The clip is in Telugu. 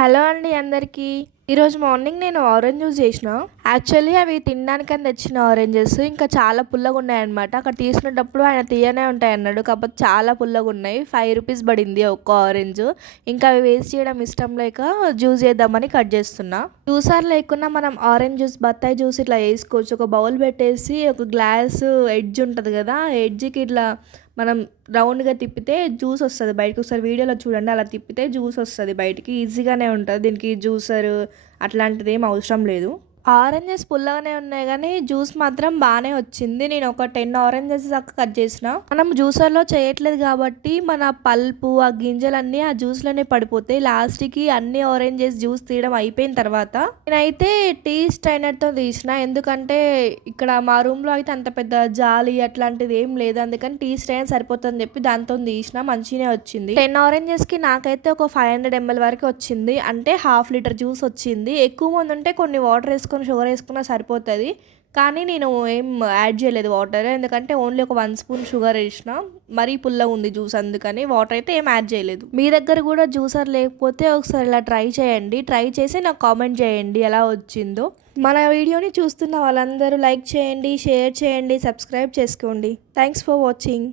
హలో అండి అందరికీ. ఈరోజు మార్నింగ్ నేను ఆరెంజ్ జ్యూస్ చేసిన. యాక్చువల్లీ అవి తినడానికని తెచ్చిన ఆరెంజెస్ ఇంకా చాలా పుల్లగా ఉన్నాయన్నమాట. అక్కడ తీసుకునేటప్పుడు ఆయన తీయనే ఉంటాయి అన్నాడు, కాకపోతే చాలా పుల్లగా ఉన్నాయి. 5 రూపీస్ పడింది ఒక్క ఆరెంజ్. ఇంకా అవి వేస్ట్ చేయడం ఇష్టం లేక జ్యూస్ చేద్దామని కట్ చేస్తున్నా. జ్యూసర్ లేకున్నా మనం ఆరెంజ్ జ్యూస్, బత్తాయి జ్యూస్ ఇట్లా వేసుకోవచ్చు. ఒక బౌల్ పెట్టేసి ఒక గ్లాస్ ఎడ్జ్ ఉంటుంది కదా, ఎడ్జ్కి ఇట్లా మనం రౌండ్గా తిప్పితే జ్యూస్ వస్తుంది బయటకు. ఒకసారి వీడియోలో చూడండి, అలా తిప్పితే జ్యూస్ వస్తుంది బయటికి. ఈజీగానే ఉంటుంది, దీనికి జ్యూసర్ అట్లాంటిది ఏం అవసరం లేదు. ఆరెంజెస్ పుల్లగానే ఉన్నాయి కానీ జ్యూస్ మాత్రం బాగానే వచ్చింది. నేను ఒక 10 ఆరెంజెస్ దాకా కట్ చేసిన. మనం జ్యూసర్లో చేయట్లేదు కాబట్టి మన పల్పు, ఆ గింజలన్నీ ఆ జ్యూస్లోనే పడిపోతాయి. లాస్ట్కి అన్ని ఆరెంజెస్ జ్యూస్ తీయడం అయిపోయిన తర్వాత నేనైతే టీ స్ట్రైనర్తో తీసిన. ఎందుకంటే ఇక్కడ మా రూమ్లో అయితే అంత పెద్ద జాలి అట్లాంటిది ఏం లేదు, అందుకని టీ స్ట్రైనర్ సరిపోతుందని చెప్పి దాంతో తీసిన. మంచిగానే వచ్చింది. 10 ఆరెంజెస్కి నాకైతే ఒక 500 ml వరకు వచ్చింది, అంటే ½ లీటర్ జ్యూస్ వచ్చింది. ఎక్కువ మంది ఉంటే కొన్ని వాటర్ వేసుకొని షుగర్ వేసుకున్నా సరిపోతుంది, కానీ నేను ఏం యాడ్ చేయలేదు వాటర్. ఎందుకంటే ఓన్లీ ఒక 1 స్పూన్ షుగర్ వేసిన. మరీ పుల్లగా ఉంది జ్యూస్, అందుకని వాటర్ అయితే ఏం యాడ్ చేయలేదు. మీ దగ్గర కూడా జ్యూసర్ లేకపోతే ఒకసారి ఇలా ట్రై చేయండి. ట్రై చేసి నాకు కామెంట్ చేయండి ఎలా వచ్చిందో. మన వీడియోని చూస్తున్న వాళ్ళందరూ లైక్ చేయండి, షేర్ చేయండి, సబ్స్క్రైబ్ చేసుకోండి. Thanks for watching.